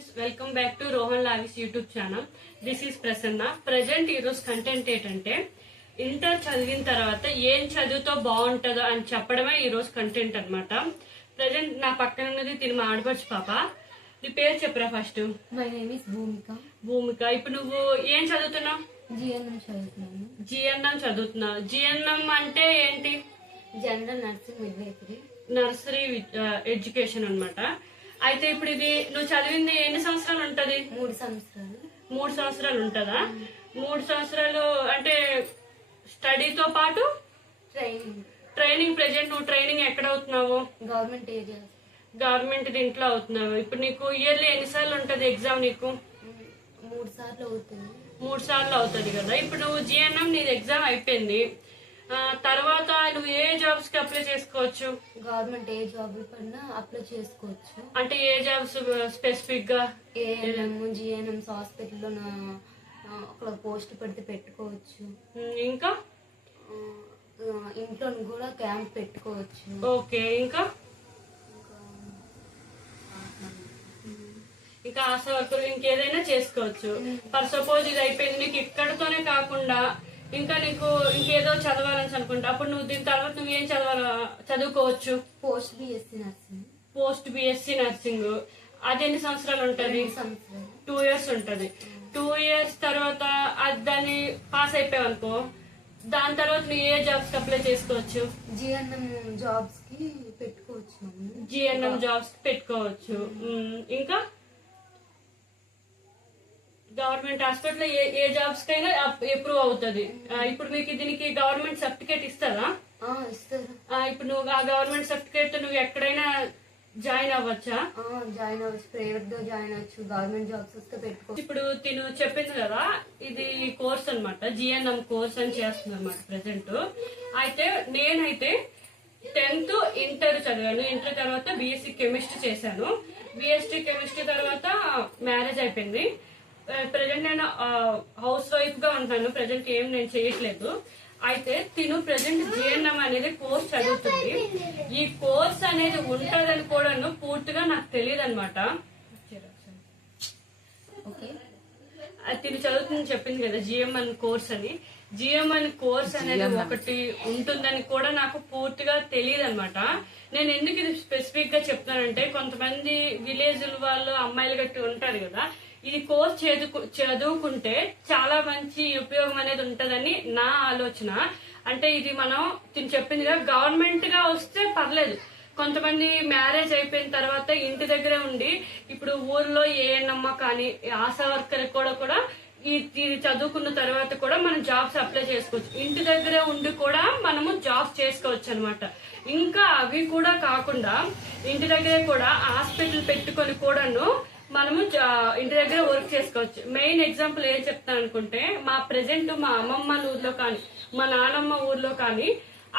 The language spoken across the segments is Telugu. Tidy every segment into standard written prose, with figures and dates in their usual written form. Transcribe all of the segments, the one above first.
Friends, welcome back to Rohan Lavis YouTube channel. This is Prasanna. Present ఈరోజు కంటెంట్ ఏంటంటే ఇంటర్ చదివిన తర్వాత ఏం చదువుతో బాగుంటుందో అని చెప్పడమే ఈరోజు కంటెంట్ అనమాట. ప్రజెంట్ నా పక్కన ఉన్నది తిని మా ఆడపడుచు పాప. నీ పేరు చెప్పరా ఫస్ట్? మై నేమ్ ఇస్ భూమిక. భూమిక, ఇప్పుడు నువ్వు ఏం చదువుతున్నావు? జిఎన్ఎం చదువుతున్నాను. జిఎన్ఎం చదువుతున్నావు. జిఎన్ఎం అంటే ఏంటి? General nursing midwifery. Nursery education అన్నమాట. అయితే ఇప్పుడు ఇది నువ్వు చదివింది ఎన్ని సంవత్సరాలు ఉంటది? 3 సంవత్సరాలు. 3 సంవత్సరాలు ఉంటదా? 3 సంవత్సరాలు అంటే స్టడీతో పాటు ట్రైనింగ్. ప్రెజెంట్ నువ్వు ట్రైనింగ్ ఎక్కడ అవుతున్నావు? Government area. గవర్నమెంట్ దీంట్లో అవుతున్నావు. ఇప్పుడు నీకు ఇయర్లీ ఎన్నిసార్లు ఉంటది ఎగ్జామ్? నీకు 3 సార్లు అవుతుంది. 3 సార్లు అవుతుంది కదా. ఇప్పుడు నువ్వు జిఎన్ఎం నీది ఎగ్జామ్ అయిపోయింది, తర్వాత నువ్వు ఏ జాబ్స్ కి అప్లై చేసుకోవచ్చు? గవర్నమెంట్ ఏ జాబ్ పడినా అప్లై చేసుకోవచ్చు. అంటే ఏ జాబ్స్ స్పెసిఫిక్ గా? ఏఎన్ఎం, జిఎన్ఎంస్ హాస్పిటల్లో అక్కడ పోస్ట్ పెడితే పెట్టుకోవచ్చు. ఇంకా ఇంట్లో కూడా క్యాంప్ పెట్టుకోవచ్చు. ఓకే, ఇంకా ఇంకా ఆశా వర్కర్ ఇంకేదైనా చేసుకోవచ్చు. ఫర్ సపోజ్ ఇది అయిపోయింది, నీకు ఇక్కడతోనే కాకుండా ఇంకా నీకు ఇంకేదో చదవాలని అనుకుంటా, అప్పుడు నువ్వు దీని తర్వాత నువ్వు ఏం చదువుకోవచ్చు? Post BSc nursing. Post BSc nursing. అది ఎన్ని సంవత్సరాలు ఉంటది? 2 ఇయర్స్ ఉంటది. 2 ఇయర్స్ తర్వాత అది దాన్ని పాస్ అయిపోయావు అనుకో, దాని తర్వాత నువ్వు ఏ జాబ్స్ అప్లై చేసుకోవచ్చు? జిఎన్ఎం జాబ్స్ కి పెట్టుకోవచ్చు. జిఎన్ఎం జాబ్స్ కి పెట్టుకోవచ్చు. ఇంకా గవర్నమెంట్ హాస్పిటల్ ఏ జాబ్స్ కైనా అప్రూవ్ అవుతుంది. ఇప్పుడు మీకు దీనికి గవర్నమెంట్ సర్టిఫికేట్ ఇస్తారా? ఇస్తారు. ఇప్పుడు నువ్వు ఆ గవర్నమెంట్ సర్టిఫికేట్ తో నువ్వు ఎక్కడైనా జాయిన్ అవ్వచ్చా? జాయిన్ అవ్వచ్చు. ప్రైవేట్ గా జాయిన్ అవ్వచ్చు. గవర్నమెంట్ జాబ్స్ వస్తే పెట్టుకో. ఇప్పుడు తిను చెప్పింది కదా, ఇది కోర్స్ అన్నమాట, జిఎన్ఎం కోర్స్ అని చేస్తుంది అనమాట ప్రెసెంట్. అయితే నేనైతే 10th ఇంటర్ చదివాను. ఇంటర్ తర్వాత బిఎస్సి కెమిస్ట్రీ చేశాను. బిఎస్సి కెమిస్ట్రీ తర్వాత మ్యారేజ్ అయిపోయింది. ప్రెసెంట్ నేను హౌస్ వైఫ్ గా ఉంటాను. ప్రెసెంట్ ఏం నేను చేయట్లేదు. అయితే తిను ప్రెసెంట్ జిఎన్ఎం అనేది కోర్స్ చదువుతుంది. ఈ కోర్స్ అనేది ఉంటదని కూడా పూర్తిగా నాకు తెలియదు అనమాట. తిను చదువుతుంది చెప్పింది కదా జిఎంఎన్ కోర్స్ అని. జిఎంఎన్ కోర్స్ అనేది ఒకటి ఉంటుందని కూడా నాకు పూర్తిగా తెలియదు అనమాట. నేను ఎందుకు ఇది స్పెసిఫిక్ గా చెప్తానంటే, కొంతమంది విలేజ్ వాళ్ళు అమ్మాయిలు గట్టి ఉంటారు కదా, ఈ కోర్స్ చదువుకుంటే చాలా మంచి ఉపయోగం అనేది ఉంటదని నా ఆలోచన. అంటే ఇది మనం తిని చెప్పిందిగా గవర్నమెంట్ గా వస్తే పర్లేదు. కొంతమంది మ్యారేజ్ అయిపోయిన తర్వాత ఇంటి దగ్గరే ఉండి ఇప్పుడు ఊర్లో ఏఎన్ఎమ్మ కానీ ఆశా వర్కర్ కూడా ఇది చదువుకున్న తర్వాత కూడా మనం జాబ్స్ అప్లై చేసుకోవచ్చు. ఇంటి దగ్గరే ఉండి కూడా మనము జాబ్స్ చేసుకోవచ్చు అనమాట. ఇంకా అవి కూడా కాకుండా ఇంటి దగ్గరే కూడా హాస్పిటల్ పెట్టుకొని కూడాను మనము ఇంటి దగ్గర వర్క్ చేసుకోవచ్చు. మెయిన్ ఎగ్జాంపుల్ ఏం చెప్తాను అనుకుంటే, మా ప్రెసెంట్ మా అమ్మమ్మ ఊర్లో కానీ మా నానమ్మ ఊర్లో కానీ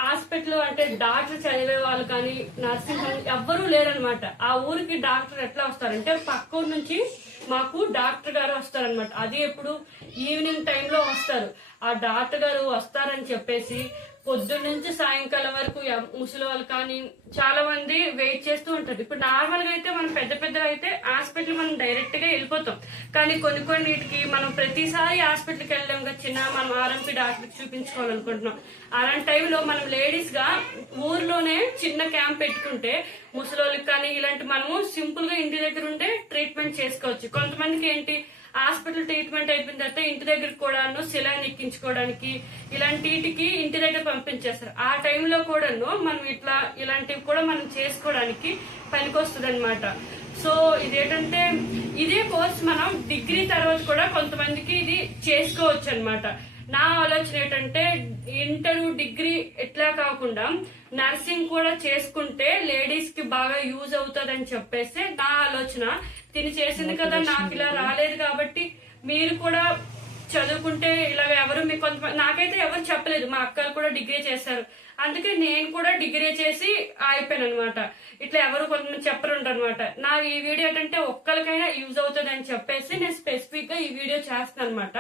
హాస్పిటల్ అంటే డాక్టర్ చదివే వాళ్ళు కానీ నర్సింగ్ ఎవ్వరూ లేరనమాట. ఆ ఊరికి డాక్టర్ ఎట్లా వస్తారంటే పక్క ఊరు నుంచి మాకు డాక్టర్ గారు వస్తారనమాట. అది ఎప్పుడు ఈవినింగ్ టైంలో వస్తారు. ఆ డాక్టర్ గారు వస్తారని చెప్పేసి పొద్దున్న నుంచి సాయంకాలం వరకు ముసలి వాళ్ళు కానీ చాలా మంది వెయిట్ చేస్తూ ఉంటారు. ఇప్పుడు నార్మల్ గా అయితే మనం పెద్ద అయితే హాస్పిటల్ మనం డైరెక్ట్ గా వెళ్ళిపోతాం. కానీ కొన్నిటికి మనం ప్రతిసారి హాస్పిటల్కి వెళ్ళాం కదా, చిన్న మనం ఆర్ఎంపీ డాక్టర్ చూపించుకోవాలనుకుంటున్నాం. అలాంటి టైంలో మనం లేడీస్ గా ఊర్లోనే చిన్న క్యాంప్ పెట్టుకుంటే ముసలి కానీ ఇలాంటి మనము సింపుల్ గా ఇంటి దగ్గర ఉండే ట్రీట్మెంట్ చేసుకోవచ్చు. కొంతమందికి ఏంటి, హాస్పిటల్ ట్రీట్మెంట్ అయిపోయిన తర్వాత ఇంటి దగ్గర కూడాను సిలైన్ ఎక్కించుకోవడానికి ఇలాంటికి ఇంటి దగ్గర పంపించేస్తారు. ఆ టైంలో కూడాను మనం ఇలాంటివి కూడా మనం చేసుకోవడానికి పనికొస్తుంది అనమాట. సో ఇదేంటంటే ఇదే కోర్స్ మనం డిగ్రీ తర్వాత కూడా కొంతమందికి ఇది చేసుకోవచ్చు అనమాట. నా ఆలోచన ఏంటంటే ఇంటర్ డిగ్రీ ఎట్లా కాకుండా నర్సింగ్ కూడా చేసుకుంటే లేడీస్ కి బాగా యూజ్ అవుతుందని చెప్పేసి నా ఆలోచన. తిని చేసింది కదా, నాకు ఇలా రాలేదు కాబట్టి మీరు కూడా చదువుకుంటే ఇలాగ ఎవరు మీకు నాకైతే ఎవరు చెప్పలేదు. మా అక్కలు కూడా డిగ్రీ చేశారు, అందుకే నేను కూడా డిగ్రీ చేసి అయిపోయాను అనమాట. ఇట్లా ఎవరు కొంతమంది చెప్పరుంటారు అనమాట. నా ఈ వీడియో ఏంటంటే ఒక్కరికైనా యూజ్ అవుతుంది అని చెప్పేసి నేను స్పెసిఫిక్ గా ఈ వీడియో చేస్తాను అనమాట.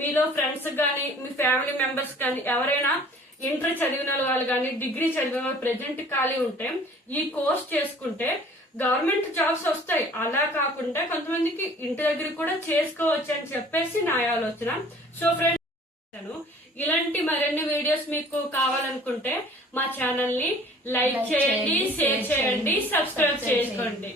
మీలో ఫ్రెండ్స్ గానీ మీ ఫ్యామిలీ మెంబర్స్ కానీ ఎవరైనా ఇంటర్ చదివిన వాళ్ళు కానీ డిగ్రీ చదివిన వాళ్ళు ప్రెజెంట్ ఖాళీ ఉంటే ఈ కోర్స్ చేసుకుంటే గవర్నమెంట్ జాబ్స్ వస్తాయి, అలా కాకుండా కొంతమందికి ఇంటి దగ్గర కూడా చేసుకోవచ్చు అని చెప్పేసి నా ఆలోచన. సో ఫ్రెండ్స్, ఇలాంటి మరిన్ని వీడియోస్ మీకు కావాలనుకుంటే మా ఛానల్ ని లైక్ చేయండి, షేర్ చేయండి, సబ్స్క్రైబ్ చేసుకోండి.